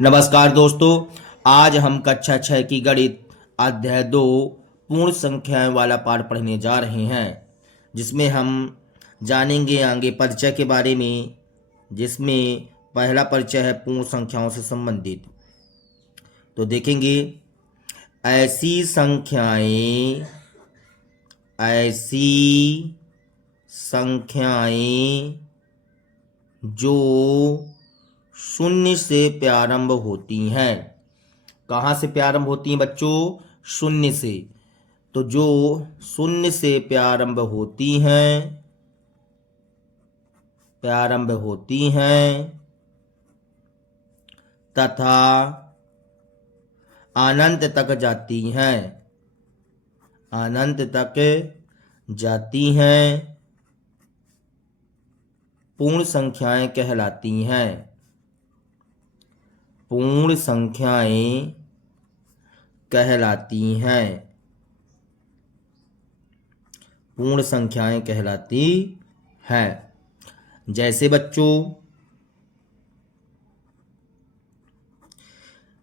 नमस्कार दोस्तों, आज हम कक्षा 6 की गणित अध्याय 2 पूर्ण संख्याएं वाला पाठ पढ़ने जा रहे हैं, जिसमें हम जानेंगे आगे परिचय के बारे में, जिसमें पहला परिचय है पूर्ण संख्याओं से संबंधित। तो देखेंगे ऐसी संख्याएं जो शून्य से प्रारंभ होती हैं। कहाँ से प्रारंभ होती हैं बच्चों? शून्य से। तो जो शून्य से प्रारंभ होती हैं तथा अनंत तक जाती हैं पूर्ण संख्याएं कहलाती हैं। पूर्ण संख्याएं कहलाती हैं। जैसे बच्चों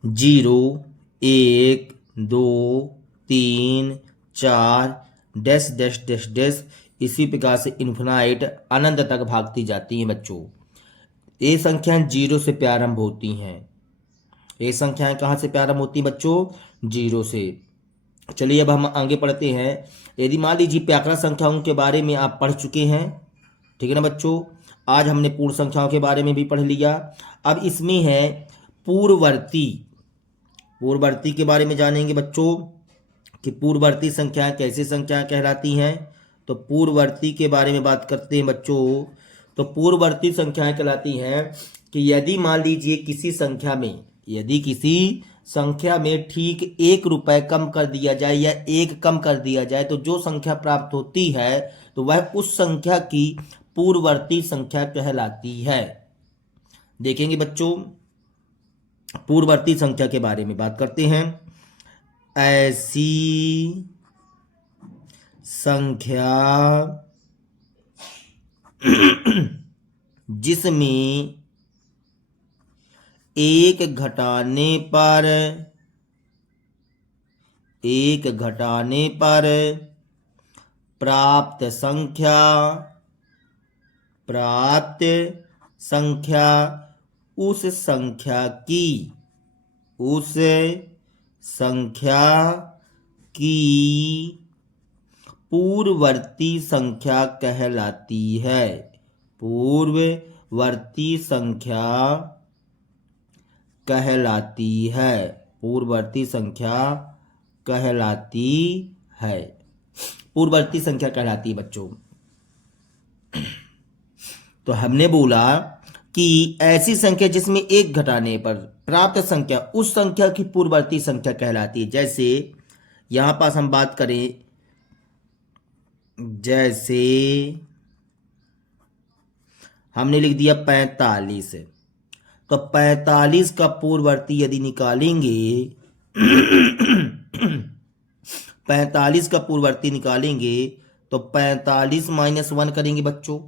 0, 1, 2, 3, 4 डैश डैश डैश डैश, इसी प्रकार से इन्फिनाइट अनंत तक भागती जाती हैं बच्चों। ये संख्याएं 0 से प्रारंभ होती हैं। ये संख्याएं कहाँ से प्रारंभ होती हैं बच्चों? 0 से। चलिए अब हम आगे पढ़ते हैं। यदि मान लीजिए प्राकृत संख्याओं के बारे में आप पढ़ चुके हैं, ठीक है ना बच्चों। आज हमने पूर्ण संख्याओं के बारे में भी पढ़ लिया। अब इसमें है पूर्ववर्ती के बारे में जानेंगे बच्चों कि पूर्ववर्ती संख्याएं कैसी संख्याएं कहलाती हैं। तो पूर्ववर्ती के बारे में बात करते हैं बच्चों। तो पूर्ववर्ती संख्याएं कहलाती हैं कि यदि मान लीजिए किसी संख्या में ठीक 1 रुपए कम कर दिया जाए या 1 कम कर दिया जाए, तो जो संख्या प्राप्त होती है तो वह उस संख्या की पूर्ववर्ती संख्या कहलाती है। देखेंगे बच्चों, पूर्ववर्ती संख्या के बारे में बात करते हैं। ऐसी संख्या जिसमें 1 घटाने पर प्राप्त संख्या उस संख्या की पूर्ववर्ती संख्या कहलाती है। पूर्ववर्ती संख्या कहलाती है। पूर्ववर्ती संख्या कहलाती है बच्चों। तो हमने बोला कि ऐसी संख्या जिसमें 1 घटाने पर प्राप्त संख्या उस संख्या की पूर्ववर्ती संख्या कहलाती है। जैसे यहां पास हम बात करें, जैसे हमने लिख दिया 45। तो 45 का पूर्ववर्ती यदि निकालेंगे 45 का पूर्ववर्ती निकालेंगे तो 45 - 1 करेंगे बच्चों।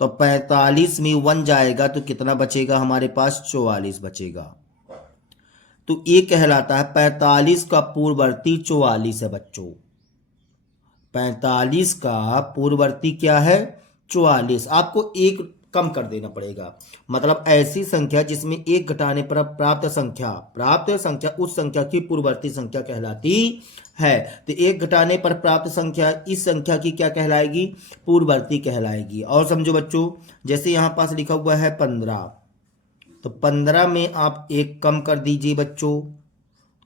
तो 45 में 1 जाएगा तो कितना बचेगा हमारे पास? 44 बचेगा। तो ये कहलाता है 45 का पूर्ववर्ती 44 है बच्चों। 45 का पूर्ववर्ती क्या है? 44। आपको 1 कम कर देना पड़ेगा। मतलब ऐसी संख्या जिसमें 1 घटाने पर प्राप्त संख्या उस संख्या की पूर्ववर्ती संख्या कहलाती है। तो 1 घटाने पर प्राप्त संख्या इस संख्या की क्या कहलाएगी? पूर्ववर्ती कहलाएगी। और समझो बच्चों, जैसे यहां पास लिखा हुआ है 15, तो 15 में आप 1 कम कर दीजिए बच्चों,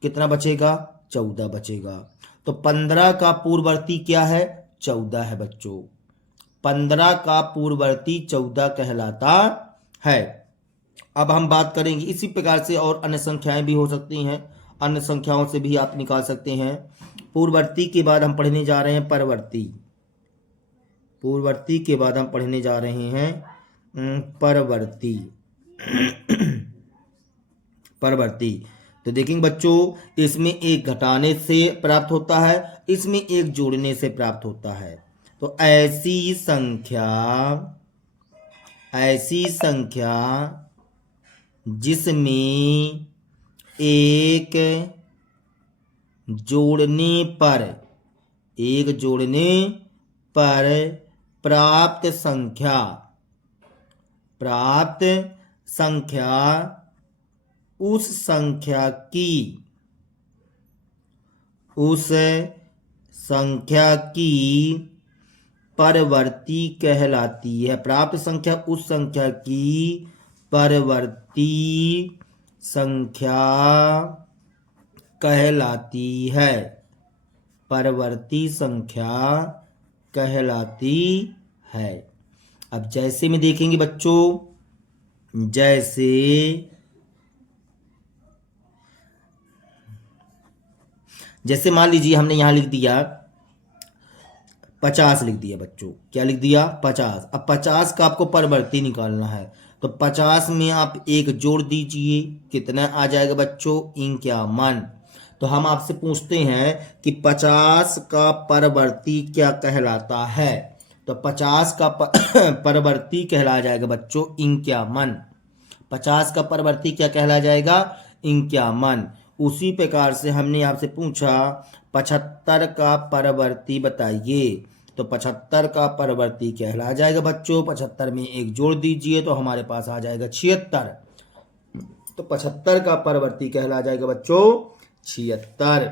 कितना बचेगा? 14 बचेगा। तो 15 का पूर्ववर्ती क्या है? 14 है बच्चों। 15 का पूर्ववर्ती 14 कहलाता है। अब हम बात करेंगे इसी प्रकार से और अन्य संख्याएं भी हो सकती हैं। अन्य संख्याओं से भी आप निकाल सकते हैं। पूर्ववर्ती के बाद हम पढ़ने जा रहे हैं परवर्ती। पूर्ववर्ती के बाद हम पढ़ने जा रहे हैं परवर्ती। परवर्ती। तो देखेंगे बच्चों, इसमें 1 घटाने से प्राप्त होता है, इसमें 1 जोड़ने से प्राप्त होता है। तो ऐसी संख्या जिसमें एक जोड़ने पर प्राप्त संख्या उस संख्या की परवर्ती कहलाती है। प्राप्त संख्या उस संख्या की परवर्ती संख्या कहलाती है। परवर्ती संख्या कहलाती है। अब जैसे में देखेंगे बच्चों, जैसे मान लीजिए हमने यहां लिख दिया 50 लिख दिया बच्चों। क्या लिख दिया? 50। अब 50 का आपको परवर्ती निकालना है, तो 50 में आप एक जोड़ दीजिए, कितना आ जाएगा बच्चों? 51। तो हम आपसे पूछते हैं कि 50 का परवर्ती क्या कहलाता है? तो 50 का परवर्ती कहला जाएगा बच्चों 51। 50 का परवर्ती क्या कहला जाएगा? 51। उसी प्रकार से हमने आपसे पूछा 75 का परवर्ती बताइए, तो 75 का परवर्ती कहला जाएगा बच्चों, 75 में एक जोड़ दीजिए तो हमारे पास आ जाएगा 76। तो 75 का परवर्ती कहला जाएगा बच्चों 76।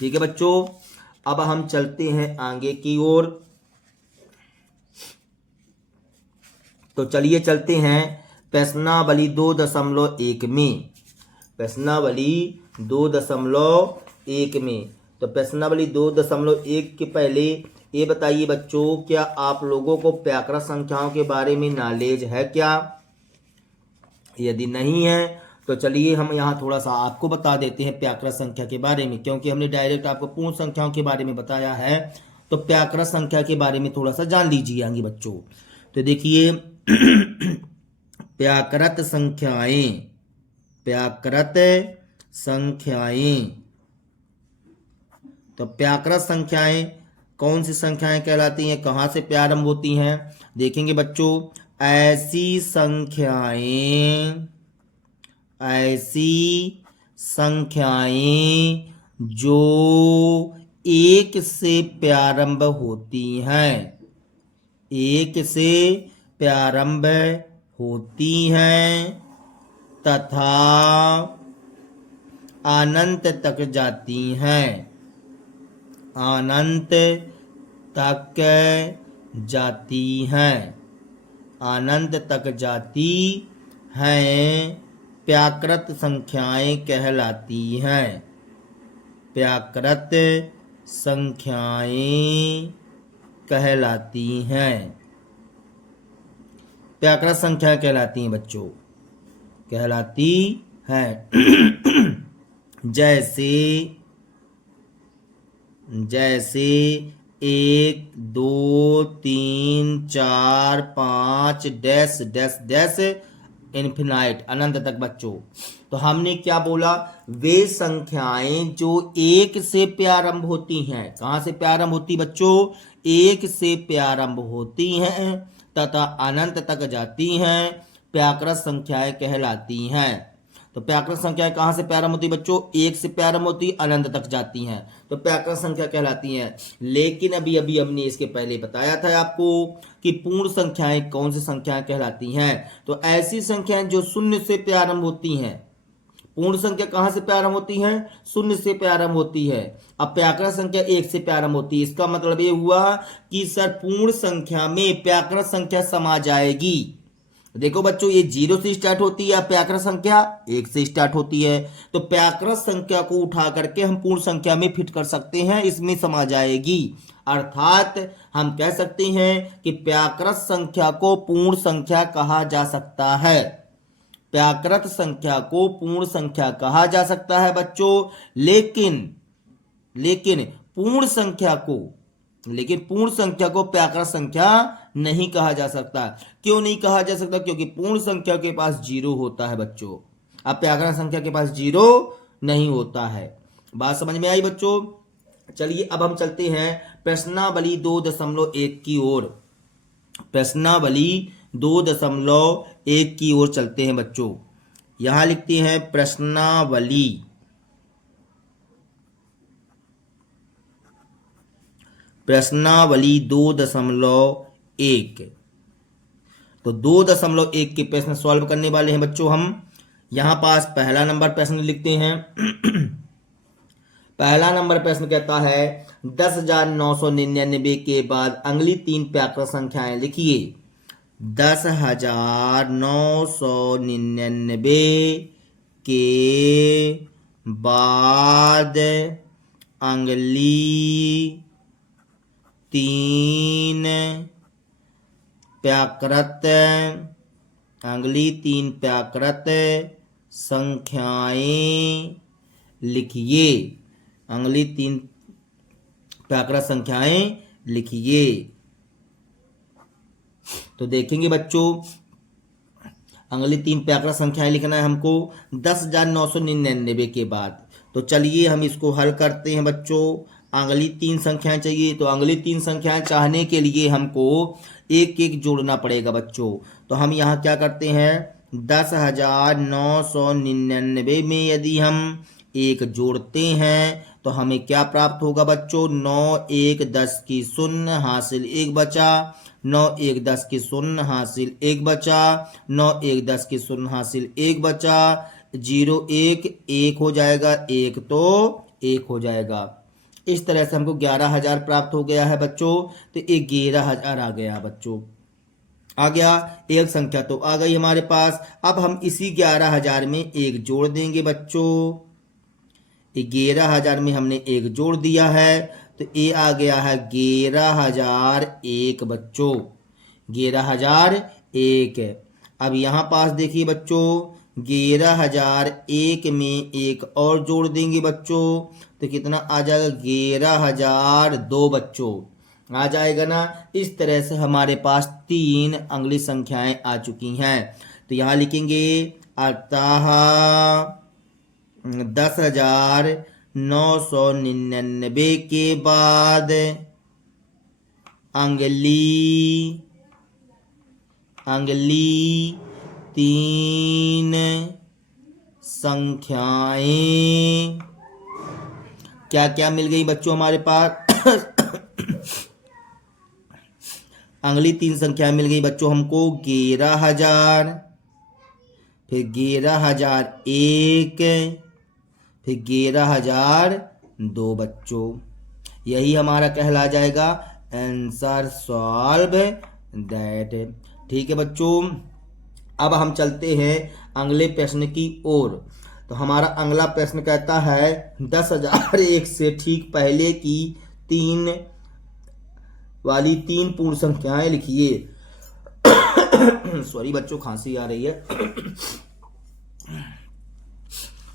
ठीक है बच्चों, अब हम चलते हैं आगे की ओर। तो चलिए चलते हैं प्रश्नावली 2.1 में। प्रश्नावली 2.1 में, तो प्रश्नावली 2.1 के पहले ये बताइए बच्चों, क्या आप लोगों को व्याकरण संख्याओं के बारे में नॉलेज है क्या? यदि नहीं है तो चलिए हम यहाँ थोड़ा सा आपको बता देते हैं व्याकरण संख्या के बारे में, क्योंकि हमने डायरेक्ट आपको पूर्ण संख्याओं के बारे में बताया है, तो व्याकरण संख्या के बारे में थोड़ा सा जान लीजिए आगे बच्चों। तो देखिए व्याकृत संख्याएं, तो व्याकृत संख्याएं कौन सी संख्याएं कहलाती हैं, कहाँ से प्रारंभ होती हैं? देखेंगे बच्चों, ऐसी संख्याएं जो एक से प्रारंभ होती हैं, तथा अनंत तक जाती हैं, अनंत तक जाती हैं, व्याकृत संख्याएं कहलाती हैं। व्याकृत संख्याएं कहलाती हैं। व्याकृत संख्याएं कहलाती हैं बच्चों, कहलाती हैं। जैसे 1 2 3 4 5 डैश डैश डैश इन्फिनाइट, अनंत तक बच्चों। तो हमने क्या बोला? वे संख्याएं जो एक से प्रारंभ होती हैं, कहां से प्रारंभ होती बच्चों? एक से प्रारंभ होती हैं तथा अनंत तक जाती हैं, व्याकृत संख्याएं कहलाती हैं। तो व्याकृत संख्याएं कहां से प्रारंभ होती बच्चों? एक से प्रारंभ होती, अनंत तक जाती हैं, तो व्याकृत संख्या कहलाती हैं। लेकिन अभी अभी हमने इसके पहले बताया था आपको कि पूर्ण संख्याएं कौन सी संख्याएं कहलाती हैं। तो ऐसी संख्याएं जो शून्य से प्रारंभ होती हैं। पूर्ण संख्या कहां से प्रारंभ होती है? शून्य से प्रारंभ होती है। अब व्याकृत संख्या एक से प्रारंभ होती है, इसका मतलब ये हुआ कि सर पूर्ण संख्या में व्याकृत संख्या समा जाएगी। देखो बच्चों, ये 0 से स्टार्ट होती है, व्याकृत संख्या 1 से स्टार्ट होती है, तो व्याकृत संख्या को उठा करके हम पूर्ण संख्या में फिट कर सकते हैं, इसमें समा जाएगी। अर्थात हम कह सकते हैं कि व्याकृत संख्या को पूर्ण संख्या कहा जा सकता है। व्याकृत संख्या को पूर्ण संख्या कहा जा सकता है बच्चों, लेकिन पूर्ण संख्या को व्याकृत संख्या नहीं कहा जा सकता। क्यों नहीं कहा जा सकता? क्योंकि पूर्ण संख्या के पास 0 होता है बच्चों, अब व्याकृत संख्या के पास 0 नहीं होता है। बात समझ में आई बच्चों? चलिए अब हम चलते हैं प्रश्नावली 2.1 की ओर। प्रश्नावली 2.1 एक की ओर चलते हैं बच्चों। यहाँ लिखते हैं प्रश्नावली। प्रश्नावली 2.1। तो 2.1 के प्रश्न सॉल्व करने वाले हैं बच्चों हम। यहाँ पास पहला नंबर प्रश्न लिखते हैं। पहला नंबर प्रश्न कहता है 10,999 के बाद अगली 3 प्राकृत संख्याएं लिखिए। 10,999 के बाद अगली 3 प्राकृत संख्याएं लिखिए। अगली 3 प्राकृत संख्याएं लिखिए। तो देखेंगे बच्चों, अगली 3 प्राकृत संख्याएं लिखना है हमको 10,999 के बाद। तो चलिए हम इसको हल करते हैं बच्चों। अगली 3 संख्याएं चाहिए, तो अगली 3 संख्याएं चाहने के लिए हमको एक एक जोड़ना पड़ेगा बच्चों। तो हम यहाँ क्या करते हैं, 10,999 में यदि हम एक जोड़ते हैं तो हमें क्या प्राप्त होगा बच्चों, 9 1 10 की 0 हासिल 1 बचा, 9 1 10 की 0 हासिल 1 बचा, 9 1 10 की 0 हासिल 1 बचा, 0 1 1 हो जाएगा, 1 तो 1 हो जाएगा। इस तरह से हमको 11,000 प्राप्त हो गया है बच्चों। तो 11,000 आ गया बच्चों, आ गया। एक संख्या तो आ गई हमारे पास। अब हम इसी 11,000 में एक जोड़ देंगे बच्चों। 11,000 में हमने एक जोड़ दिया है, तो ये आ गया है 11,001 बच्चों, 11,001। अब यहाँ पास देखिए बच्चों, 11,001 में एक और जोड़ देंगे बच्चों, तो कितना आ जाएगा, 11,002 बच्चों आ जाएगा ना। इस तरह से हमारे पास 3 अगली संख्याएं आ चुकी हैं। तो यहाँ लिखेंगे अतः 10,999 के बाद अगली 3 संख्याएं क्या क्या मिल गई बच्चों हमारे पास। अगली 3 संख्याएं मिल गई बच्चों हमको, 11,000, फिर 11,001, फिर 11,002 बच्चों। यही हमारा कहला जाएगा आंसर सॉल्व दैट। ठीक है बच्चों, अब हम चलते हैं अगले प्रश्न की ओर। तो हमारा अगला प्रश्न कहता है 10,001 से ठीक पहले की 3 पूर्ण संख्याएं लिखिए। सॉरी बच्चों, खांसी आ रही है।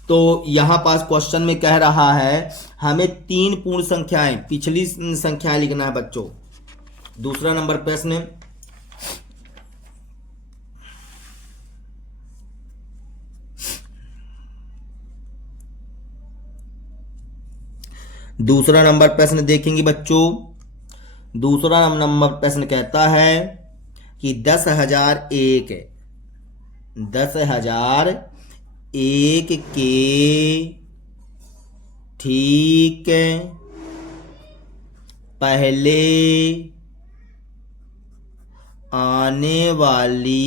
तो यहां पास क्वेश्चन में कह रहा है हमें 3 पूर्ण संख्याएं, पिछली संख्याएं लिखना है बच्चों। दूसरा नंबर प्रश्न, दूसरा नंबर प्रश्न देखेंगे बच्चों। दूसरा नंबर प्रश्न कहता है कि 10,001 के ठीक पहले आने वाली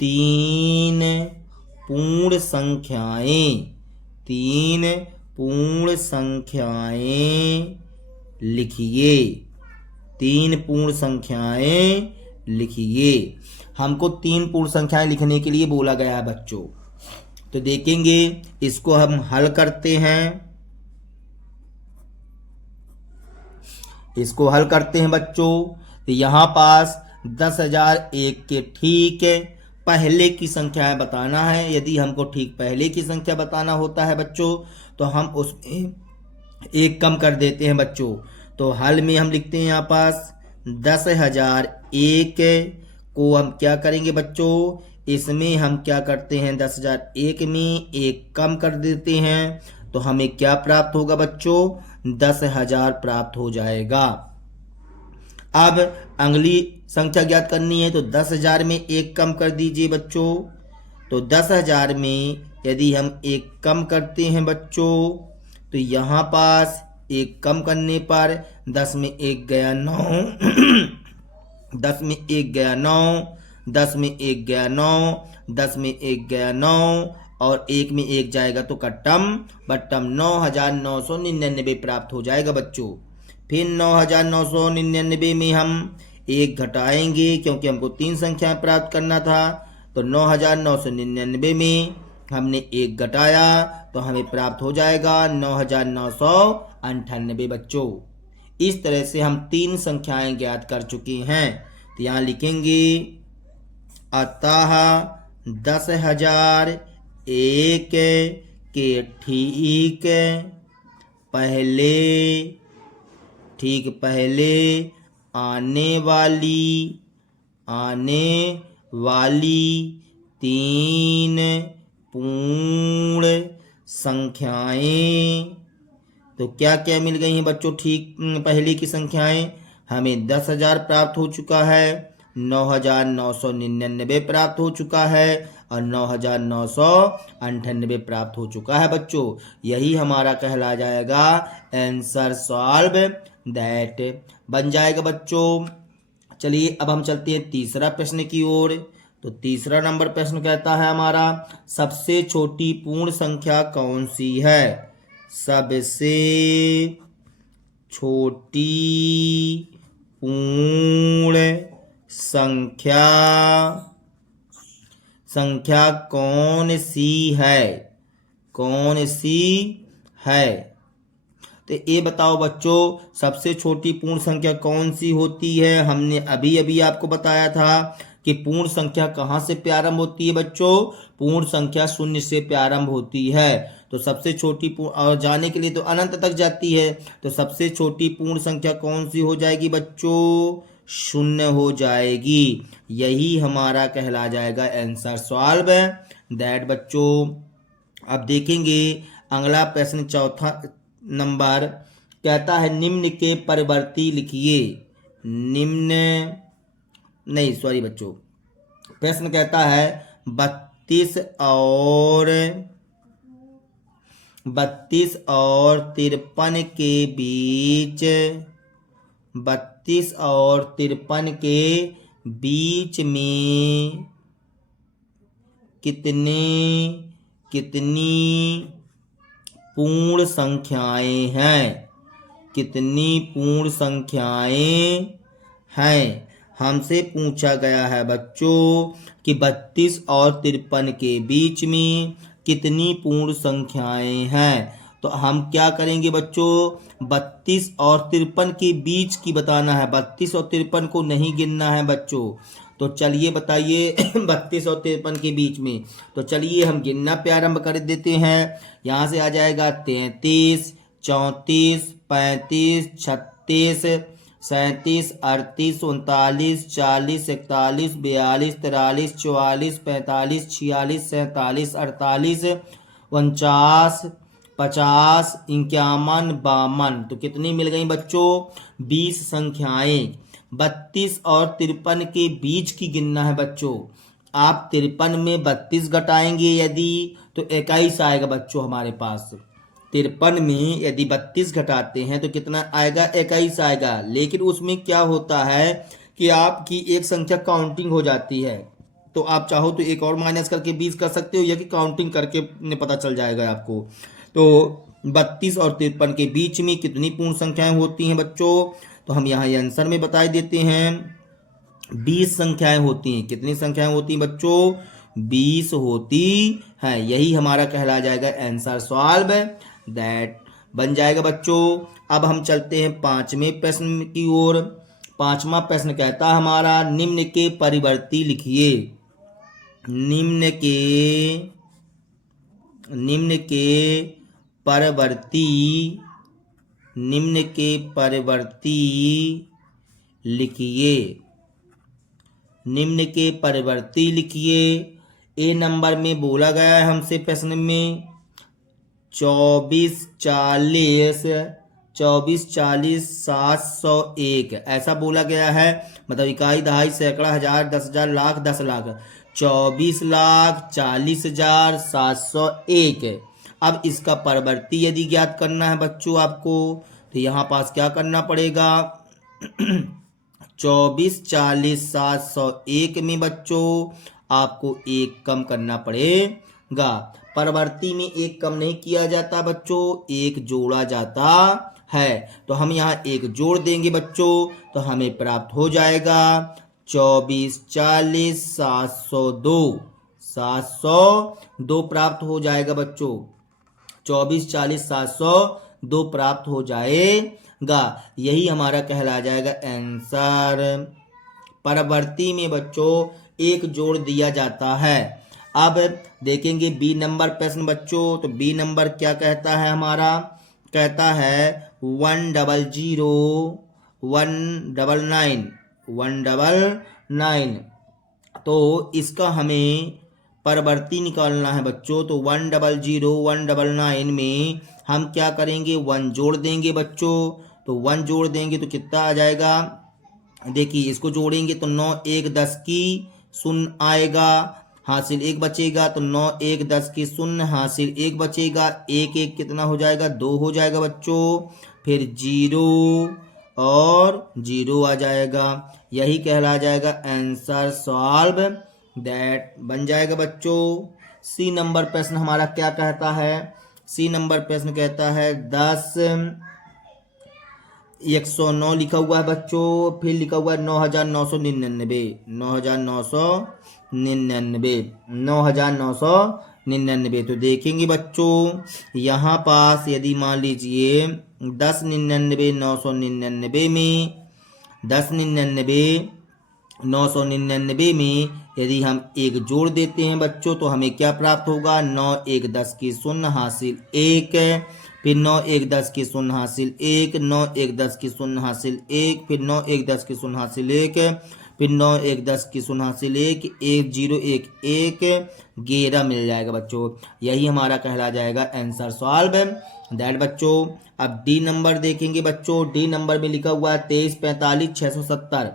3 पूर्ण संख्याएं लिखिए। 3 पूर्ण संख्याएं लिखिए। हमको 3 पूर्ण संख्याएं लिखने के लिए बोला गया है बच्चों। तो देखेंगे, इसको हम हल करते हैं। बच्चों। तो यहाँ पास 10,001 के ठीक पहले की संख्या बताना है। यदि हमको ठीक पहले की संख्या बताना होता है बच्चों, तो हम उसमें एक कम कर देते हैं बच्चों। तो हल में हम लिखते हैं यहाँ पास 10,001 को हम क्या करेंगे बच्चों, इसमें हम क्या करते हैं, 10,001 में एक कम कर देते हैं। तो हमें क्या प्राप्त होगा बच्चों, 10,000 प्राप्त हो जाएगा। अब अगली संख्या ज्ञात करनी है, तो 10,000 में एक कम कर दीजिए बच्चों। तो 10,000 में यदि हम एक कम करते हैं बच्चों, तो यहाँ पास एक कम करने पर 10 में एक गया 9 10 में एक गया 9, 10 में एक गया 9, 10 में एक गया 9 और एक में एक जाएगा तो कट्टम बट्टम 9,999 प्राप्त हो जाएगा बच्चों। फिर 9,999 में हम एक घटाएंगे क्योंकि हमको 3 संख्याएं प्राप्त करना था। तो 9,999 में हमने एक घटाया तो हमें प्राप्त हो जाएगा 9,998 बच्चों। इस तरह से हम 3 संख्याएं ज्ञात कर चुके हैं। तो यहाँ लिखेंगे अतः 10,000 एक के ठीक पहले आने वाली 3 पूर्ण संख्याएं। तो क्या क्या मिल गई हैं बच्चों ठीक पहले की संख्याएं? हमें 10,000 प्राप्त हो चुका है, 9,999 प्राप्त हो चुका है और 9,998 प्राप्त हो चुका है बच्चों। यही हमारा कहला जाएगा आंसर सॉल्व दैट बन जाएगा बच्चों। चलिए अब हम चलते हैं तीसरा प्रश्न की ओर। तो तीसरा नंबर प्रश्न कहता है हमारा, सबसे छोटी पूर्ण संख्या कौन सी है? सबसे छोटी पूर्ण संख्या कौन सी है? तो ये बताओ बच्चों, सबसे छोटी पूर्ण संख्या कौन सी होती है? हमने अभी आपको बताया था कि पूर्ण संख्या कहाँ से प्रारंभ होती है बच्चों? पूर्ण संख्या 0 से प्रारंभ होती है। तो सबसे छोटी और जाने के लिए तो अनंत तक जाती है। तो सबसे छोटी पूर्ण संख्या कौन सी हो जाएगी बच्चों? 0 हो जाएगी। यही हमारा कहला जाएगा आंसर सॉल्व दैट बच्चों। अब देखेंगे अगला प्रश्न चौथा नंबर कहता है, निम्न के परिवर्ती लिखिए। प्रश्न कहता है 32 और 53 के बीच 32 और 53 के बीच में कितनी पूर्ण संख्याएं हैं? कितनी पूर्ण संख्याएं हैं? हमसे पूछा गया है बच्चों कि 32 और 53 के बीच में कितनी पूर्ण संख्याएं हैं। तो हम क्या करेंगे बच्चों? 32 और 53 के बीच की बताना है, 32 और 53 को नहीं गिनना है बच्चों। तो चलिए बताइए 32 और 53 के बीच में। तो चलिए हम गिनना प्रारंभ कर देते हैं। यहाँ से आ जाएगा 33, 34, 35, 36, 37, 38, 39, 40, 41, 42, 43, 44, 45, 46, 47, 48, 49, 50, 51, 52। तो कितनी मिल गई बच्चों? 20 संख्याएं। 32 और 53 के बीच की गिनना है बच्चों। आप 53 में 32 घटाएंगे यदि, तो 21 आएगा बच्चों हमारे पास। 53 में यदि 32 घटाते हैं तो कितना आएगा? 21 आएगा। लेकिन उसमें क्या होता है कि आपकी एक संख्या काउंटिंग हो जाती है। तो आप चाहो तो एक और माइनस करके 20 कर सकते हो, या कि काउंटिंग करके पता चल जाएगा आपको। तो 32 और 53 के बीच में कितनी पूर्ण संख्याएं होती हैं बच्चों? तो हम यहाँ आंसर में बता देते हैं, 20 संख्याएं होती हैं। कितनी संख्याएं होती हैं बच्चों? 20 होती हैं। यही हमारा कहला जाएगा आंसर सॉल्व दैट बन जाएगा बच्चों। अब हम चलते हैं 5वें प्रश्न की ओर। 5वां प्रश्न कहता हमारा, निम्न के परिवर्ती लिखिए। निम्न के परिवर्ती लिखिए। निम्न के परिवर्ती लिखिए। ए नंबर में बोला गया है हमसे प्रश्न में 24, 40, 24, 40, 701 ऐसा बोला गया है। मतलब इकाई, दहाई, सैकड़ा, हजार, 10,000, लाख, 10,00,000। 24,40,701। अब इसका परवर्ती यदि ज्ञात करना है बच्चों आपको, तो यहाँ पास क्या करना पड़ेगा 24, 40, 701 में बच्चों आपको एक कम करना पड़ेगा। परवर्ती में एक कम नहीं किया जाता बच्चों, एक जोड़ा जाता है। तो हम यहाँ एक जोड़ देंगे बच्चों, तो हमें प्राप्त हो जाएगा 24, 40, 702। 702 प्राप्त हो जाएगा बच्चों। 24, 40, 702 प्राप्त हो जाएगा। यही हमारा कहला जाएगा आंसर। परवर्ती में बच्चों एक जोड़ दिया जाता है। अब देखेंगे बी नंबर प्रश्न बच्चों। तो बी नंबर क्या कहता है हमारा, कहता है 100, 199, 199। तो इसका हमें परवर्ती निकालना है बच्चों। तो 100, 199 में हम क्या करेंगे, 1 जोड़ देंगे बच्चों। तो 1 जोड़ देंगे तो कितना आ जाएगा, देखिए इसको जोड़ेंगे तो 9, 1, 10 की शून्य आएगा, हासिल 1 बचेगा। तो 9, 1, 10 की शून्य, हासिल 1 बचेगा। 1, 1 कितना हो जाएगा, 2 हो जाएगा बच्चों। फिर 0 और 0 आ जाएगा। यही कहला जाएगा आंसर सॉल्व। दैट बन जाएगा बच्चों। सी नंबर प्रश्न हमारा क्या कहता है, सी नंबर प्रश्न कहता है 10, 109 लिखा हुआ है बच्चों। फिर लिखा हुआ है 9,999, 9,999, 9,999। तो देखेंगे बच्चों यहाँ पास यदि मान लीजिए 10,99, 999 में 10,99, 999 में यदि हम एक जोड़ देते हैं बच्चों, तो हमें क्या प्राप्त होगा, 9, 1, 10 की शून्य, हासिल 1। फिर 9, 1, 10 की शून्य, हासिल 1। 9, 1, 10 की शून्य, हासिल 1। फिर 9, 1, 10 की शून्य, हासिल 1। फिर 9, 1, 10 की शून्य, हासिल 1। 1, 0, 1, 1 11 मिल जाएगा बच्चों। यही हमारा कहला जाएगा आंसर सॉल्व। दैट बच्चों। अब डी नंबर देखेंगे बच्चों। डी नंबर में लिखा हुआ है 23, 45, 670।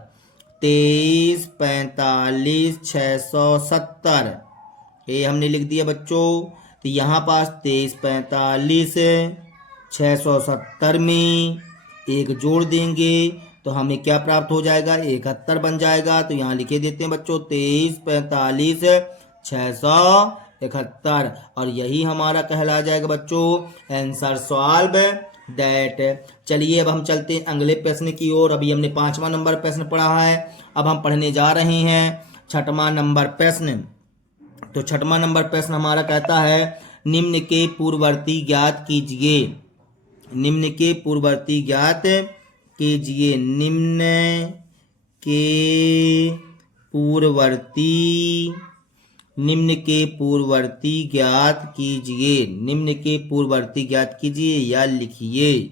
23, 45, 670 ये हमने लिख दिया बच्चों। तो यहाँ पास 23, 45, 670 में एक जोड़ देंगे तो हमें क्या प्राप्त हो जाएगा, 71 बन जाएगा। तो यहाँ लिखे देते हैं बच्चों 23, 45, 671 और यही हमारा कहला जाएगा बच्चों आंसर सॉल्व। दैट। चलिए अब हम चलते हैं अगले प्रश्न की ओर। अभी हमने 5वां नंबर प्रश्न पढ़ा है, अब हम पढ़ने जा रहे हैं 6वां नंबर प्रश्न। तो 6वां नंबर प्रश्न हमारा कहता है निम्न के पूर्ववर्ती ज्ञात कीजिए। निम्न के पूर्ववर्ती ज्ञात कीजिए। निम्न के पूर्ववर्ती, निम्न के पूर्ववर्ती ज्ञात कीजिए। निम्न के पूर्ववर्ती ज्ञात कीजिए या लिखिए,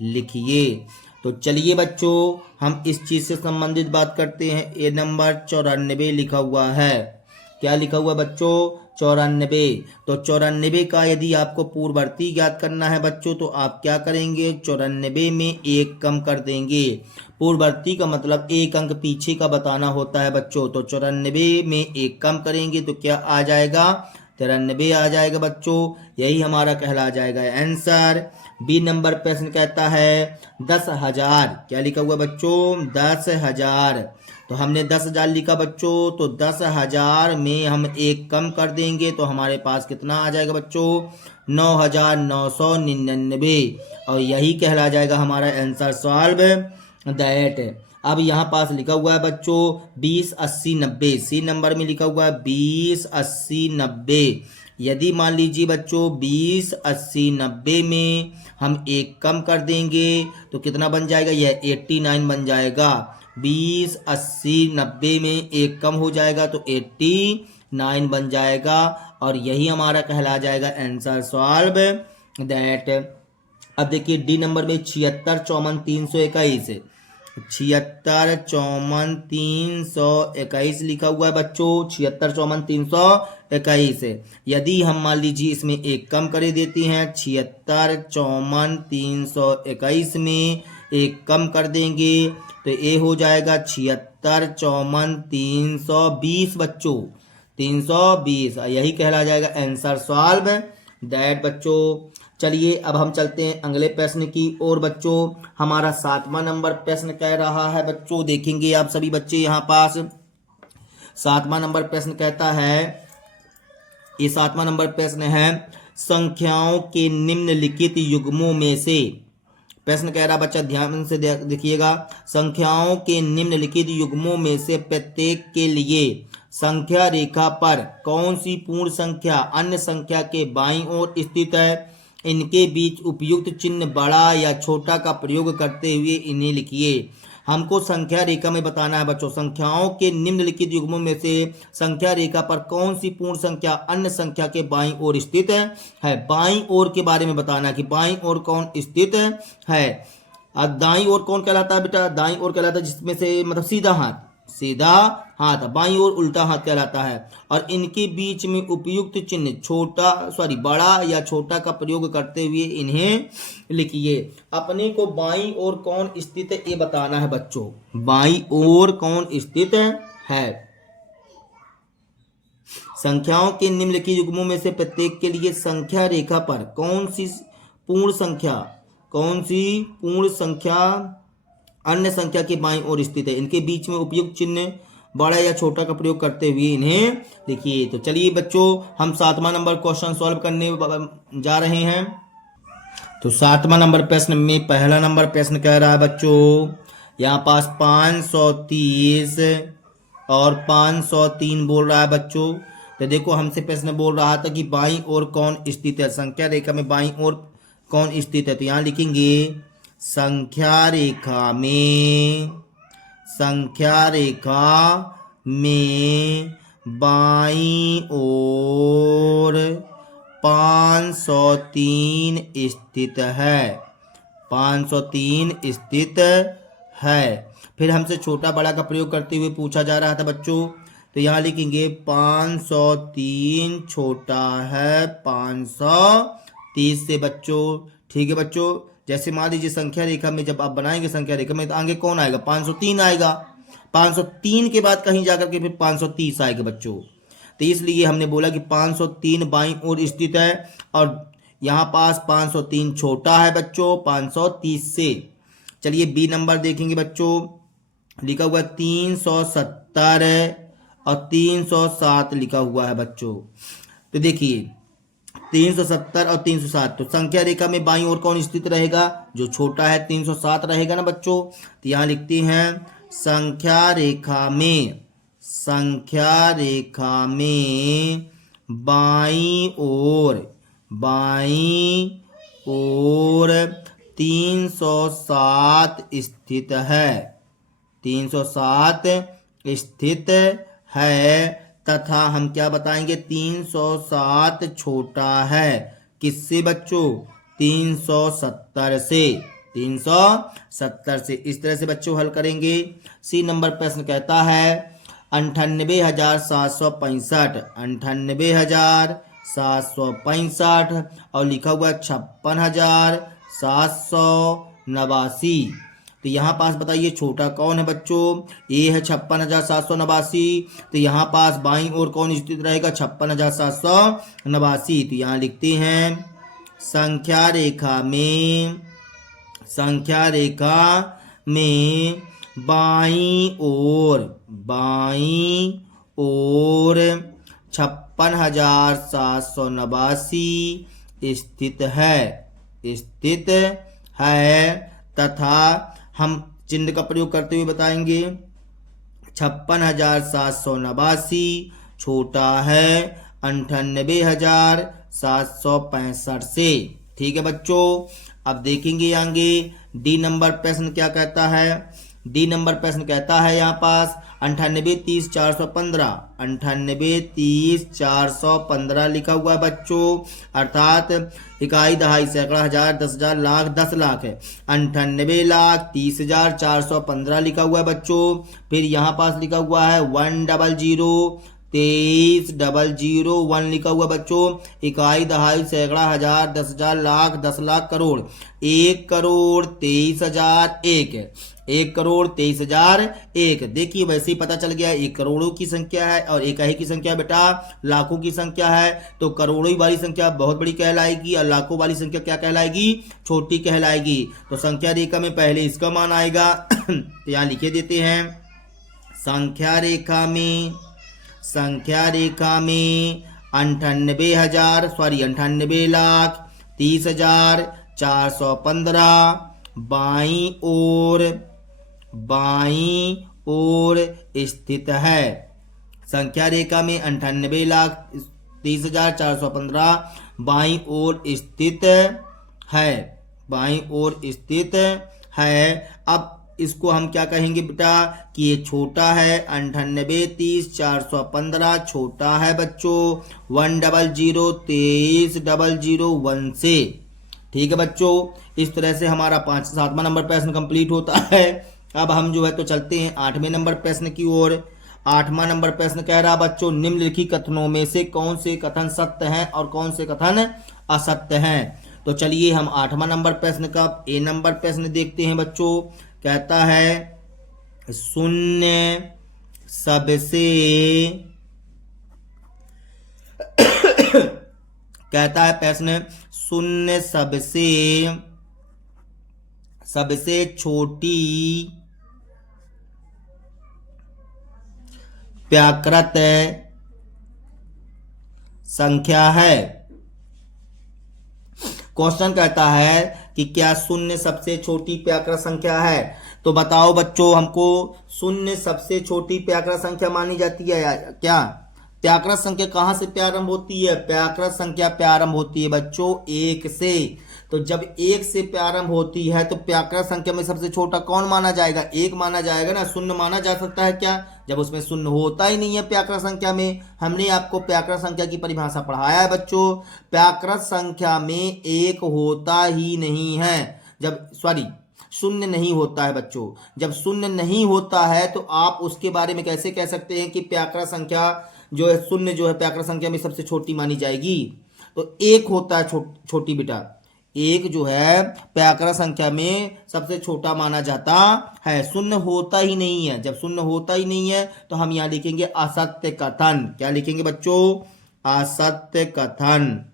लिखिए। तो चलिए बच्चों हम इस चीज से संबंधित बात करते हैं। ए नंबर 94 लिखा हुआ है। क्या लिखा हुआ बच्चों, 94। तो 94 का यदि आपको पूर्ववर्ती ज्ञात करना है बच्चों, तो आप क्या करेंगे, 94 में एक कम कर देंगे। पूर्ववर्ती का मतलब एक अंक पीछे का बताना होता है बच्चों। तो 94 में एक कम करेंगे तो क्या आ जाएगा, 93 आ जाएगा बच्चों। यही हमारा कहला जाएगा आंसर। बी नंबर प्रश्न कहता है 10,000। क्या लिखा हुआ बच्चों, 10,000। तो हमने 10,000 लिखा बच्चों, तो 10,000 में हम एक कम कर देंगे तो हमारे पास कितना आ जाएगा बच्चों, 9,999 और यही कहला जाएगा हमारा आंसर सॉल्व। दैट। अब यहाँ पास लिखा हुआ है बच्चों 20, 80, 90। सी नंबर में लिखा हुआ है 20, 80, 90। यदि मान लीजिए बच्चों 20, 80, 90 में हम एक कम कर देंगे तो कितना बन जाएगा, यह 89 बन जाएगा। 20, 80, 90 में एक कम हो जाएगा तो 89 बन जाएगा और यही हमारा कहला जाएगा आंसर सॉल्व। दैट। अब देखिए डी नंबर में 76, 54, 321। 76 54 321 लिखा हुआ है बच्चों। 76 54 321। यदि हम मान लीजिए इसमें एक कम कर देती हैं, 76 54 321 में एक कम कर देंगे तो ये हो जाएगा 76 54 320 बच्चों, 320। यही कहला जाएगा आंसर सॉल्व दैट बच्चों। चलिए अब हम चलते हैं अगले प्रश्न की ओर बच्चों। हमारा 7वां नंबर प्रश्न कह रहा है बच्चों, देखेंगे आप सभी बच्चे यहाँ पास। 7वां नंबर प्रश्न कहता है, ये 7वां नंबर प्रश्न है, संख्याओं के निम्नलिखित युग्मों में से, प्रश्न कह रहा बच्चा ध्यान से देखिएगा, संख्याओं के निम्नलिखित युग्मों में से प्रत्येक के लिए संख्या रेखा पर कौन सी पूर्ण संख्या अन्य संख्या के बाईं ओर स्थित है, इनके बीच उपयुक्त चिन्ह बड़ा या छोटा का प्रयोग करते हुए इन्हें लिखिए। हमको संख्या रेखा में बताना है बच्चों, संख्याओं के निम्नलिखित युग्मों में से संख्या रेखा पर कौन सी पूर्ण संख्या अन्य संख्या के बाईं ओर स्थित है। बाईं ओर के बारे में बताना है कि बाईं ओर कौन स्थित है। दाईं ओर कौन कहलाता है बेटा, दाईं ओर कहलाता है जिसमें से मतलब सीधा हाथ, सीधा हाथ, बाईं ओर उल्टा हाथ कहलाता है। और इनके बीच में उपयुक्त चिन्ह बड़ा या छोटा का प्रयोग करते हुए इन्हें लिखिए। अपने को बाईं ओर कौन स्थित है ये बताना है बच्चों, बाईं ओर कौन स्थित है। संख्याओं के निम्नलिखित युग्मों में से प्रत्येक के लिए संख्या रेखा पर कौन सी पूर्ण संख्या अन्य संख्या के बाईं ओर स्थित है, इनके बीच में उपयुक्त चिन्ह बड़ा या छोटा का प्रयोग करते हुए इन्हें लिखिए। तो चलिए बच्चों हम 7वां नंबर क्वेश्चन सॉल्व करने जा रहे हैं। तो 7वां नंबर प्रश्न में पहला नंबर प्रश्न कह रहा है बच्चों, यहाँ पास 530 और 503 बोल रहा है बच्चों। तो देखो हमसे प्रश्न बोल रहा था कि बाईं ओर कौन स्थित है, संख्या रेखा में बाईं ओर कौन स्थित है। तो यहाँ लिखेंगे संख्या रेखा में बाईं ओर 503 स्थित है, 503 स्थित है। फिर हमसे छोटा बड़ा का प्रयोग करते हुए पूछा जा रहा था बच्चों। तो यहाँ लिखेंगे 503 छोटा है 530 से बच्चों। ठीक है बच्चों, जैसे मान लीजिए संख्या रेखा में जब आप बनाएंगे संख्या रेखा में तो आगे कौन आएगा, 503 आएगा। 503 के बाद कहीं जाकर के फिर 530 आएगा बच्चों। तो इसलिए हमने बोला कि 503 बाईं ओर स्थित है और यहाँ पास 503 छोटा है बच्चों 530 से। चलिए बी नंबर देखेंगे बच्चों, लिखा हुआ 370 और 307 लिखा हुआ है बच्चों। तो देखिए 370 और 307, तो संख्या रेखा में बाईं ओर कौन स्थित रहेगा, जो छोटा है 307 रहेगा ना बच्चों। तो यहाँ लिखते हैं संख्या रेखा में बाईं ओर 307 स्थित है, 307 स्थित है तथा हम क्या बताएंगे 307 छोटा है किससे बच्चों, 370 से, 370 से। इस तरह से बच्चों हल करेंगे। सी नंबर प्रश्न कहता है 98,765, 98,765 और लिखा हुआ 56,789। तो यहाँ पास बताइए छोटा कौन है बच्चों, ये है 56,789। तो यहाँ पास बाईं ओर कौन स्थित रहेगा, 56,789। तो यहाँ लिखते हैं संख्या रेखा में बाईं ओर 56,789 स्थित है तथा हम चिन्ह का प्रयोग करते हुए बताएंगे 56,789 छोटा है 98,765 से। ठीक है बच्चों, अब देखेंगे आगे डी नंबर प्रश्न क्या कहता है। डी नंबर प्रश्न कहता है यहाँ पास 98 30 415, 98 30 415 लिखा हुआ है बच्चों, अर्थात इकाई दहाई सैकड़ा हजार 10,000 लाख 10 लाख है, 98,30,415 लिखा हुआ है बच्चों। फिर यहाँ पास लिखा हुआ है 100,23,001 लिखा हुआ बच्चों, इकाई दहाई सैकड़ा हजार 10,000 लाख 10 लाख करोड़, 1,23,001 है, 1,23,001। देखिए वैसे ही पता चल गया, एक करोड़ों की संख्या है और इकाई की संख्या बेटा लाखों की संख्या है, तो करोड़ों वाली संख्या बहुत बड़ी कहलाएगी और लाखों वाली संख्या क्या कहलाएगी, छोटी कहलाएगी। तो संख्या रेखा में पहले इसका मान आएगा तो यहाँ लिखे देते हैं, संख्या रेखा में 98,30,415 बाईं ओर स्थित है। संख्या रेखा में 98,30,415 बाईं ओर स्थित है, बाईं ओर स्थित है। अब इसको हम क्या कहेंगे बेटा कि ये छोटा है, 98,30,415 छोटा है बच्चों 100,23,001 से। ठीक है बच्चों, इस तरह से हमारा 7वां नंबर प्रश्न कंप्लीट होता है। अब हम जो है तो चलते हैं 8वें नंबर प्रश्न की ओर। 8वां नंबर प्रश्न कह रहा बच्चों, निम्नलिखित कथनों में से कौन से कथन सत्य हैं और कौन से कथन असत्य हैं। तो चलिए हम 8वां नंबर प्रश्न का ए नंबर प्रश्न देखते हैं बच्चों। कहता है शून्य सबसे कहता है प्रश्न, शून्य सबसे छोटी प्राकृत संख्या है। क्वेश्चन कहता है कि क्या शून्य सबसे छोटी प्राकृत संख्या है। तो बताओ बच्चों, हमको शून्य सबसे छोटी प्राकृत संख्या मानी जाती है क्या। प्राकृत संख्या कहां से प्रारंभ होती है, प्राकृत संख्या प्रारंभ होती है बच्चों 1 से। तो जब 1 से प्रारंभ होती है तो प्राकृत संख्या में सबसे छोटा कौन माना जाएगा, 1 माना जाएगा ना। शून्य माना जा सकता है क्या, जब उसमें शून्य होता ही नहीं है प्राकृत संख्या में। हमने आपको प्राकृत संख्या की परिभाषा पढ़ाया है बच्चों, प्राकृत संख्या में 1 होता ही नहीं है, शून्य नहीं होता है बच्चों। जब शून्य नहीं होता है तो आप उसके बारे में कैसे कह सकते हैं कि प्राकृत संख्या जो है, शून्य जो है प्राकृत संख्या में सबसे छोटी मानी जाएगी। तो 1 होता है छोटी बेटा, 1 जो है प्राकृत संख्या में सबसे छोटा माना जाता है, शून्य होता ही नहीं है। जब शून्य होता ही नहीं है तो हम यहाँ लिखेंगे असत्य कथन। क्या लिखेंगे बच्चों, असत्य कथन,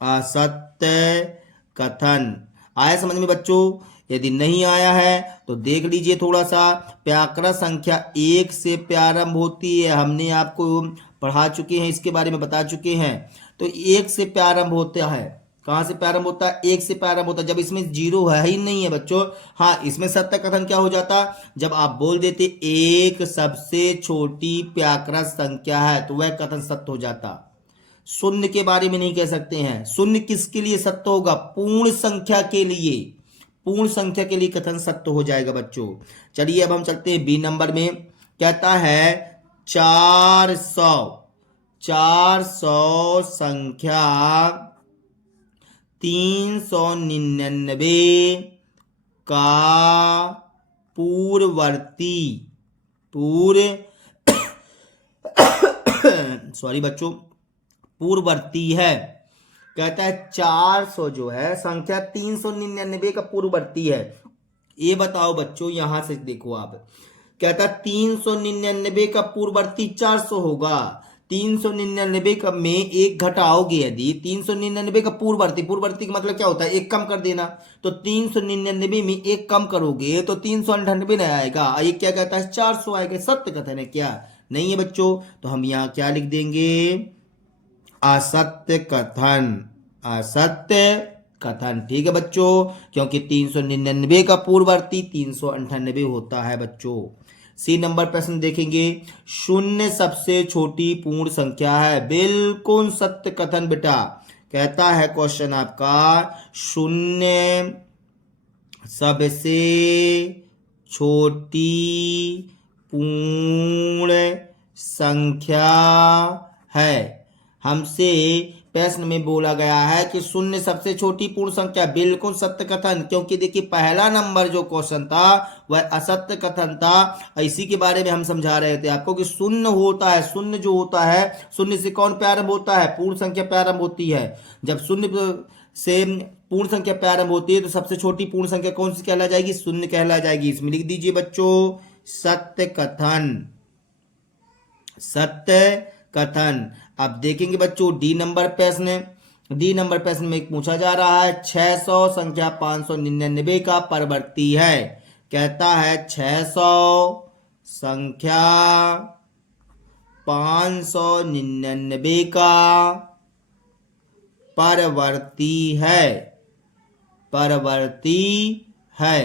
असत्य कथन। आया समझ में बच्चों। यदि नहीं आया है तो देख लीजिए थोड़ा सा। प्राकृत संख्या 1 से प्रारंभ होती है, हमने आपको पढ़ा चुके हैं, इसके बारे में बता चुके हैं। तो 1 से प्रारंभ होता है, कहां से प्रारंभ होता है, 1 से प्रारंभ होता है। जब इसमें 0 है ही नहीं है बच्चों, हाँ इसमें सत्य कथन क्या हो जाता, जब आप बोल देते 1 सबसे छोटी प्राकृत संख्या है तो वह कथन सत्य हो जाता। शून्य के बारे में नहीं कह सकते हैं। शून्य किसके लिए सत्य होगा, पूर्ण संख्या के लिए, पूर्ण संख्या के लिए कथन सत्य हो जाएगा बच्चों। चलिए अब हम चलते हैं बी नंबर में। कहता है 400 संख्या 399 का पूर्ववर्ती है। कहता है 400 जो है संख्या 399 का पूर्ववर्ती है। ये बताओ बच्चों, यहां से देखो आप, कहता है 399 का पूर्ववर्ती 400 होगा। 399 का में एक घटाओगे, यदि 399 का पूर्ववर्ती का मतलब क्या होता है, एक कम कर देना। तो 399 में एक कम करोगे तो 398 नहीं आएगा, ये क्या कहता है 400 आएगा। सत्य कथन है क्या, नहीं है बच्चों। तो हम यहाँ क्या लिख देंगे, असत्य कथन, असत्य कथन। ठीक है बच्चों, क्योंकि 399 का पूर्ववर्ती 398 होता है बच्चों। सी नंबर प्रश्न देखेंगे, शून्य सबसे छोटी पूर्ण संख्या है। बिल्कुल सत्य कथन बेटा। कहता है क्वेश्चन आपका, शून्य सबसे छोटी पूर्ण संख्या है। हमसे प्रश्न में बोला गया है कि शून्य सबसे छोटी पूर्ण संख्या, बिल्कुल सत्य कथन, क्योंकि देखिए पहला नंबर जो क्वेश्चन था वह असत्य कथन था। इसी के बारे में हम समझा रहे थे आपको कि शून्य होता है, शून्य जो होता है, शून्य से कौन प्रारंभ होता है? पूर्ण संख्या प्रारंभ होती है। जब शून्य से पूर्ण संख्या प्रारंभ होती है तो सबसे छोटी पूर्ण संख्या कौन सी कहला जाएगी? शून्य कहला जाएगी। इसमें लिख दीजिए बच्चों सत्य कथन, सत्य कथन। अब देखेंगे बच्चों डी नंबर प्रश्न। डी नंबर प्रश्न में पूछा जा रहा है 600 संख्या 599 का परवर्ती है। कहता है 600 संख्या 599 का परवर्ती है, परवर्ती है।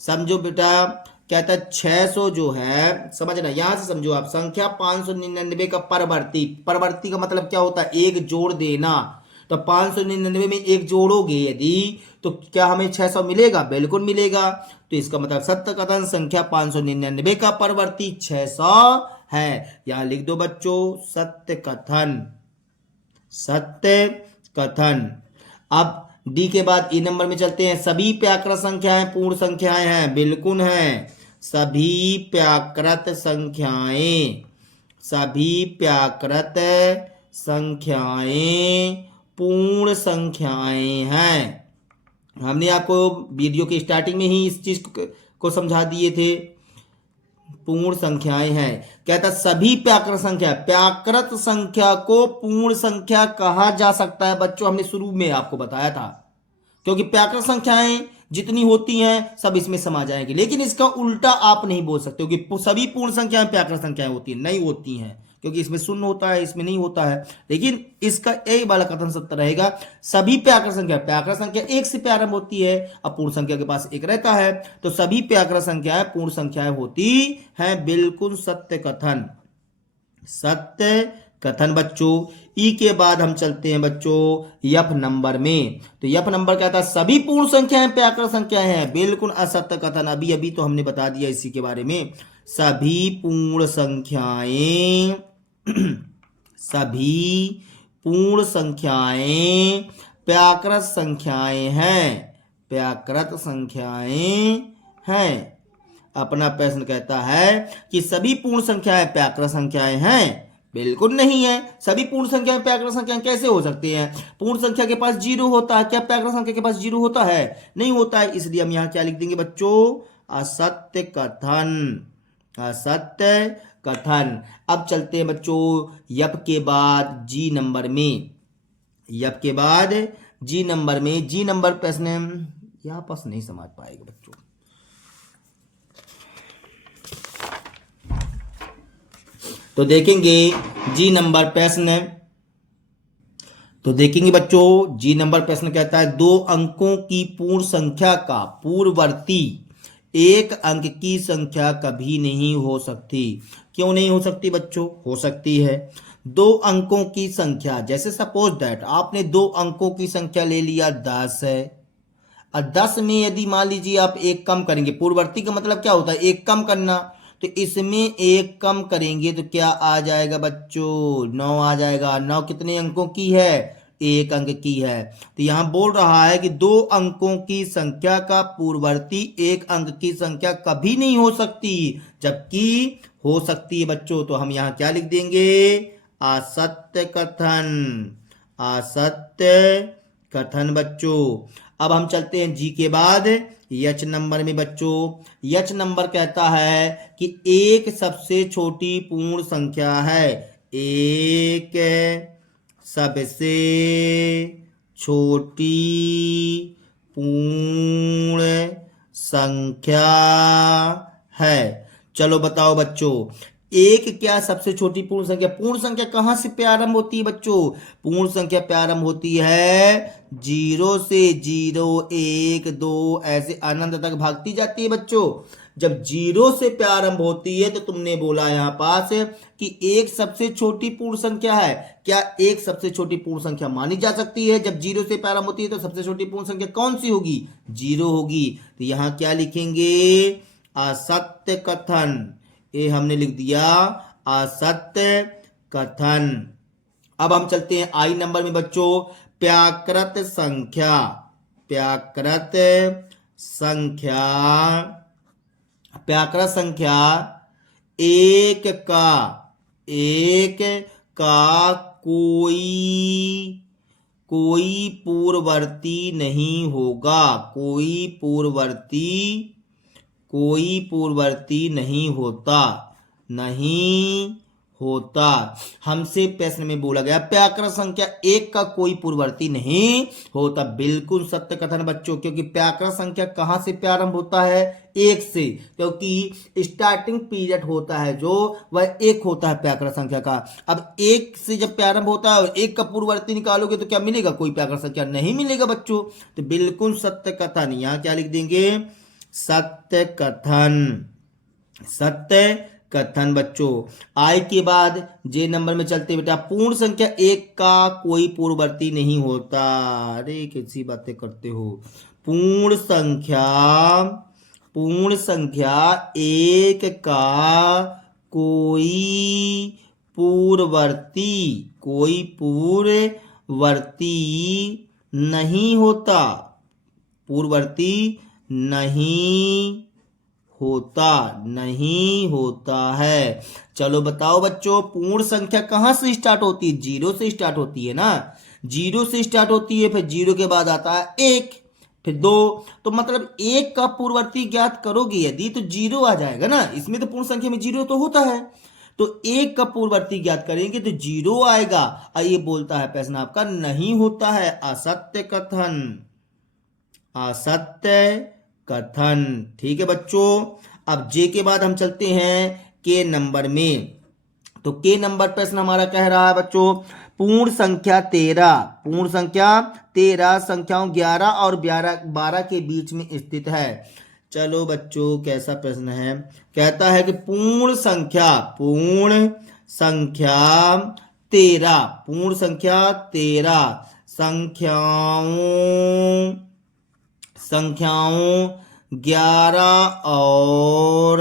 समझो बेटा, कहता है 600 जो है, समझना यहां से समझो आप, संख्या 599 का परवर्ती, परवर्ती का मतलब क्या होता है? एक जोड़ देना। तो 599 में एक जोड़ोगे यदि तो क्या हमें 600 मिलेगा? बिल्कुल मिलेगा। तो इसका मतलब सत्य कथन संख्या 599 का परवर्ती 600 है। यहां लिख दो बच्चों सत्य कथन, सत्य कथन। अब डी के बाद ई नंबर में चलते हैं। सभी प्राकृत संख्याएं पूर्ण संख्याएं हैं, बिल्कुल हैं। सभी प्राकृत संख्याएं, सभी प्राकृत संख्याएं पूर्ण संख्याएं हैं। हमने आपको वीडियो के स्टार्टिंग में ही इस चीज को समझा दिए थे, पूर्ण संख्याएं हैं। कहता सभी प्राकृत संख्या, प्राकृत संख्या को पूर्ण संख्या कहा जा सकता है बच्चों, हमने शुरू में आपको बताया था, क्योंकि प्राकृत संख्याएं जितनी होती हैं सब इसमें समा जाएंगी। लेकिन इसका उल्टा आप नहीं बोल सकते हो कि सभी पूर्ण संख्याएं प्राकृत संख्याएं होती हैं, नहीं होती हैं, क्योंकि इसमें शून्य होता है, इसमें नहीं होता है। लेकिन इसका एक वाला कथन सत्य रहेगा, सभी प्राकृत संख्या एक से प्रारंभ होती है, अब पूर्ण संख्या के पास एक रहता है, तो सभी प्राकृत संख्याएं पूर्ण संख्याएं होती हैं, बिल्कुल सत्य कथन, सत्य कथन बच्चों। ई के बाद हम चलते हैं बच्चों यफ नंबर में। तो यफ नंबर कहता है सभी पूर्ण संख्याएं प्राकृत संख्याएं हैं, बिल्कुल असत्य कथन। अभी अभी तो हमने बता दिया इसी के बारे में। सभी पूर्ण संख्याएं सभी पूर्ण संख्याएं प्राकृत संख्याएं हैं, प्राकृत संख्याएं हैं। अपना प्रश्न कहता है कि सभी पूर्ण संख्याएं प्राकृत संख्याएं हैं, बिल्कुल नहीं है। सभी पूर्ण संख्याएं प्राकृत संख्याएं कैसे हो सकती हैं? पूर्ण संख्या के पास जीरो होता है, क्या प्राकृत संख्या के पास जीरो होता है? नहीं होता है। इसलिए हम यहां क्या लिख देंगे बच्चों? असत्य कथन, असत्य कथन। अब चलते हैं बच्चों यप के बाद जी नंबर में। यप के बाद जी नंबर में, जी नंबर प्रश्न यहां पास नहीं समझ पाएगा बच्चों। तो देखेंगे जी नंबर प्रश्न, तो देखेंगे बच्चों जी नंबर प्रश्न कहता है दो अंकों की पूर्ण संख्या का पूर्ववर्ती एक अंक की संख्या कभी नहीं हो सकती। क्यों नहीं हो सकती बच्चों? हो सकती है। दो अंकों की संख्या, जैसे सपोज दैट आपने दो अंकों की संख्या ले लिया 10 है, और 10 में यदि मान लीजिए आप एक कम करेंगे, पूर्ववर्ती का मतलब क्या होता है? एक कम करना। तो इसमें एक कम करेंगे तो क्या आ जाएगा बच्चों? 9 आ जाएगा। 9 कितने अंकों की है? एक अंक की है। तो यहां बोल रहा है कि दो अंकों की संख्या का पूर्ववर्ती एक अंक की संख्या कभी नहीं हो सकती, जबकि हो सकती है बच्चों। तो हम यहां क्या लिख देंगे? असत्य कथन, असत्य कथन बच्चों। अब हम चलते हैं जी के बाद यच नंबर में बच्चों। यच नंबर कहता है कि एक सबसे छोटी पूर्ण संख्या है, एक सबसे छोटी पूर्ण संख्या है। चलो बताओ बच्चों, एक क्या सबसे छोटी पूर्ण संख्या? पूर्ण संख्या कहां से प्रारंभ होती है बच्चों? पूर्ण संख्या प्रारंभ होती है 0 से, 0 1 2 ऐसे अनंत तक भागती जाती है बच्चों। जब 0 से प्रारंभ होती है तो तुमने बोला यहां पास कि एक सबसे छोटी पूर्ण संख्या है। क्या एक सबसे छोटी पूर्ण संख्या मानी जा सकती है? जब 0 से प्रारंभ होती है तो सबसे छोटी पूर्ण संख्या कौन सी होगी? 0 होगी। तो यहां क्या लिखेंगे? असत्य कथन, ये हमने लिख दिया असत्य कथन। अब हम चलते हैं आई नंबर में बच्चों, व्याकृत संख्या। व्याकृत संख्या, व्याकृत संख्या एक का कोई पूर्ववर्ती नहीं होगा। कोई पूर्ववर्ती नहीं होता। हमसे प्रश्न में बोला गया व्याकृत संख्या एक का कोई पूर्ववर्ती नहीं होता। बिल्कुल सत्य कथन बच्चों, क्योंकि व्याकृत संख्या कहां से प्रारंभ होता है? एक से, क्योंकि स्टार्टिंग पीरियड होता है जो वह एक होता है व्याकृत संख्या का। अब एक से जब प्रारंभ होता है और एक का पूर्ववर्ती निकालोगे तो क्या मिलेगा? कोई व्याकृत संख्या नहीं मिलेगा बच्चों। तो बिल्कुल सत्य कथन, यहां क्या लिख देंगे? सत्य कथन। सत्य कथन बच्चों। आई के बाद जे नंबर में चलते बेटा, पूर्ण संख्या एक का कोई पूर्ववर्ती नहीं होता। अरे कैसी बातें करते हो? पूर्ण संख्या एक का कोई पूर्ववर्ती नहीं होता। पूर्ववर्ती नहीं होता है। चलो बताओ बच्चों, पूर्ण संख्या कहां से स्टार्ट होती है? जीरो से स्टार्ट होती है ना। जीरो से स्टार्ट होती है, फिर जीरो के बाद आता है एक, फिर दो। तो मतलब एक का पूर्ववर्ती ज्ञात करोगे यदि तो जीरो आ जाएगा ना। इसमें तो पूर्ण संख्या में जीरो तो होता है, तो एक का पूर्ववर्ती ज्ञात करेंगे तो जीरो आएगा। ये बोलता है प्रश्न आपका नहीं होता है। असत्य कथन। असत्य कथन। ठीक है बच्चों। अब जे के बाद हम चलते हैं के नंबर में। तो के नंबर प्रश्न हमारा कह रहा है बच्चों, पूर्ण संख्या 13 संख्याओं 11 और 12 के बीच में स्थित है। चलो बच्चों, कैसा प्रश्न है? कहता है कि पूर्ण संख्या 13 संख्याओं 11 और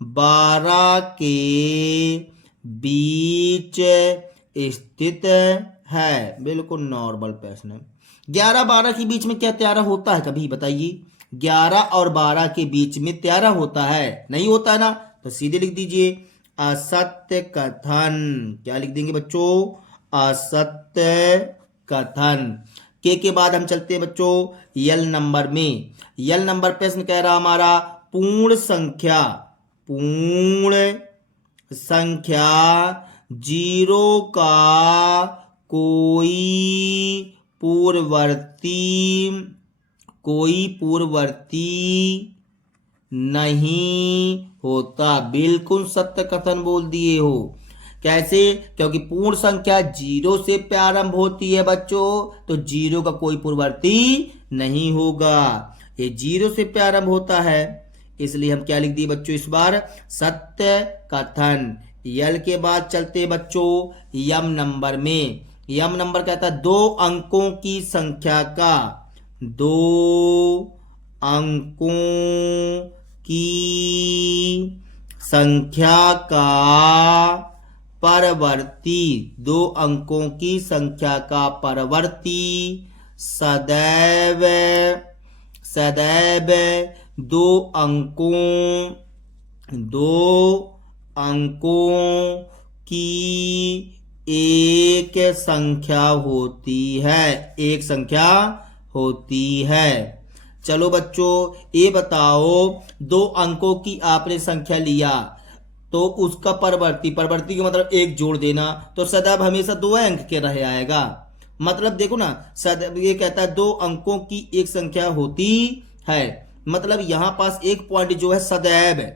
12 के बीच स्थित है। बिल्कुल नॉर्मल प्रश्न है। 11-12 के बीच में क्या 13 होता है? कभी बताइए। 11 और 12 के बीच में 13 होता है? नहीं होता है ना। तो सीधे लिख दीजिए असत्य कथन। क्या लिख देंगे बच्चों? असत्य कथन। के बाद हम चलते हैं बच्चों यल नंबर में। यल नंबर प्रश्न कह रहा हमारा, पूर्ण संख्या जीरो का कोई पूर्ववर्ती नहीं होता। बिल्कुल सत्य कथन बोल दिए हो। कैसे? क्योंकि पूर्ण संख्या जीरो से प्रारंभ होती है बच्चों, तो जीरो का कोई पूर्ववर्ती नहीं होगा। ये जीरो से प्रारंभ होता है, इसलिए हम क्या लिख दिए बच्चों इस बार? सत्य कथन। यल के बाद चलते हैं बच्चों यम नंबर में। यम नंबर कहता है 2 अंकों की संख्या का 2 अंकों की संख्या का परवर्ती 2 अंकों की संख्या का परवर्ती सदैव 2 अंकों की एक संख्या होती है। चलो बच्चों, ये बताओ 2 अंकों की आपने संख्या लिया तो उसका परवर्ती का मतलब एक जोड़ देना, तो सदैव हमेशा 2 अंक के रह आएगा। मतलब देखो ना, सदैव ये कहता है 2 अंकों की एक संख्या होती है, मतलब यहां पास एक पॉइंट जो है सदैव।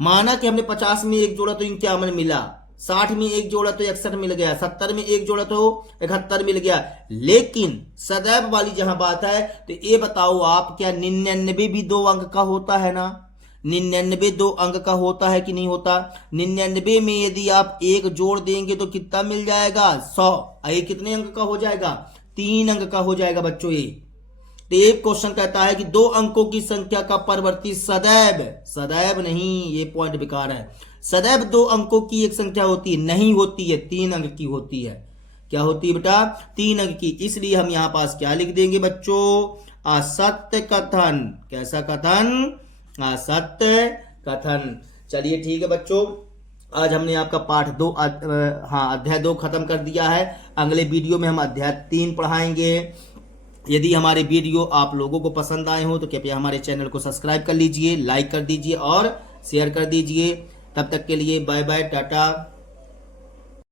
माना कि हमने 50 में एक जोड़ा तो 51 मिला, 60 में एक जोड़ा तो 61 मिल गया, 70 में एक जोड़ा तो 71 मिल गया। लेकिन सदैव वाली जहां बात है, तो ये बताओ आप, क्या 99 भी 2 अंक का होता है ना? 99 2 अंक का होता है कि नहीं होता? 99 में यदि आप एक जोड़ देंगे तो कितना मिल जाएगा? 100। ये कितने अंक का हो जाएगा? 3 अंक का हो जाएगा बच्चों ये। तो एक क्वेश्चन कहता है कि 2 अंकों की संख्या का परवर्ती सदैव, सदैव नहीं, ये पॉइंट बेकार है, सदैव 2 अंकों की एक संख्या होती है, नहीं होती है, 3 अंक की होती है। क्या होती है बेटा? 3 अंक की। इसलिए हम यहां पास क्या लिख देंगे बच्चों? असत्य कथन। कैसा कथन? असत्य कथन। चलिए ठीक है बच्चों, आज हमने आपका पाठ 2 अध्याय 2 खत्म कर दिया है। अगले वीडियो में हम अध्याय 3 पढ़ाएंगे। यदि हमारे वीडियो आप लोगों को पसंद आए हो तो कृपया हमारे चैनल को सब्सक्राइब कर लीजिए, लाइक कर दीजिए और शेयर कर दीजिए। तब तक के लिए बाय बाय, टाटा।